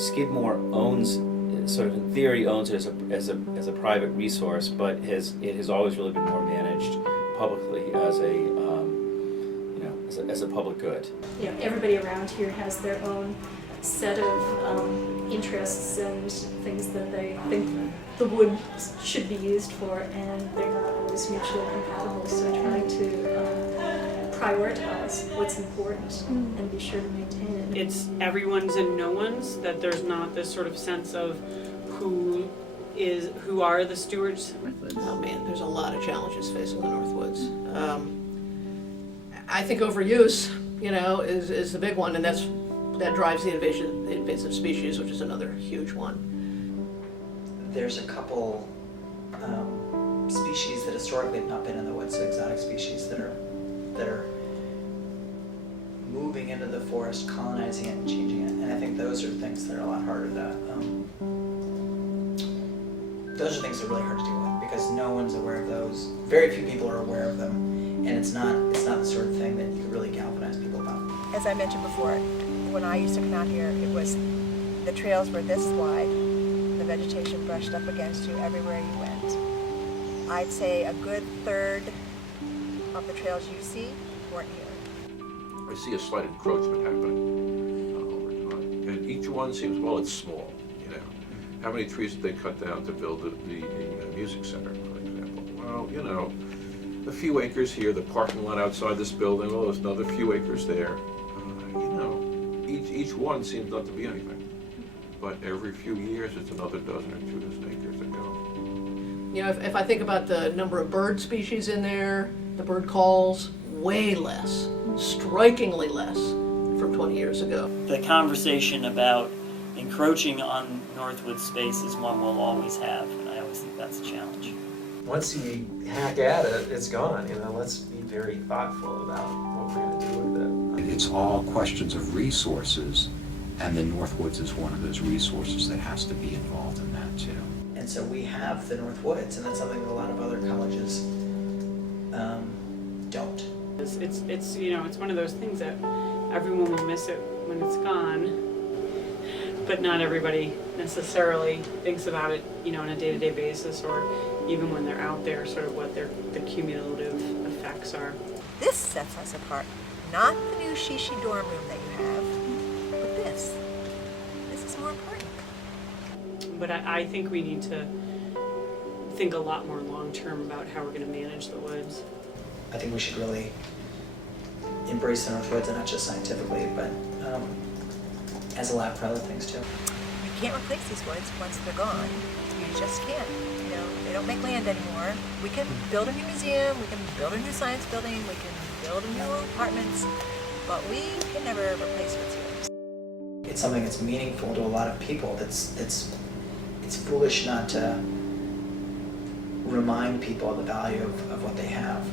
Skidmore owns, sort of in theory, owns it as a private resource, but it has always really been more managed publicly as a public good. You know, everybody around here has their own set of interests and things that they think the wood should be used for, and they're not always mutually compatible. So trying to prioritize what's important and be sure to maintain it. It's everyone's and no one's, that there's not this sort of sense of who are the stewards. Oh man, there's a lot of challenges facing the Northwoods. I think overuse, is the big one, and that drives the invasive species, which is another huge one. There's a couple species that historically have not been in the woods, so exotic species that are moving into the forest, colonizing it and changing it. And I think those are things that are a lot harder to, those are things that are really hard to deal with because no one's aware of those. Very few people are aware of them, and it's not the sort of thing that you can really galvanize people about. As I mentioned before, when I used to come out here, the trails were this wide, the vegetation brushed up against you everywhere you went. I'd say a good third of the trails you see weren't here. I see a slight encroachment happening over time. And each one seems, well, it's small, How many trees did they cut down to build the music center, for example? Well, a few acres here, the parking lot outside this building, well, there's another few acres there. Each one seems not to be anything. But every few years, it's another dozen or 2 dozen acres that go. If I think about the number of bird species in there, the bird calls, way less, strikingly less from 20 years ago. The conversation about encroaching on Northwood space is one we'll always have, and I always think that's a challenge. Once you hack at it, it's gone. Let's be very thoughtful about what we're going to do with it. It's all questions of resources, and the Northwoods is one of those resources that has to be involved in that too. And so we have the Northwoods, and that's something that a lot of other colleges don't. It's one of those things that everyone will miss it when it's gone, but not everybody necessarily thinks about it, on a day-to-day basis, or even when they're out there, sort of what the cumulative effects are. This sets us apart. Not the new shishi dorm room that you have, but this. This is more important. But I think we need to think a lot more long-term about how we're going to manage the woods. I think we should really embrace the Northwoods, and not just scientifically, but as a lab for other things too. You can't replace these woods once they're gone. You just can't. They don't make land anymore. We can build a new museum, we can build a new science building, we can build new apartments, but we can never replace what's here. It's something that's meaningful to a lot of people. It's foolish not to remind people of the value of what they have.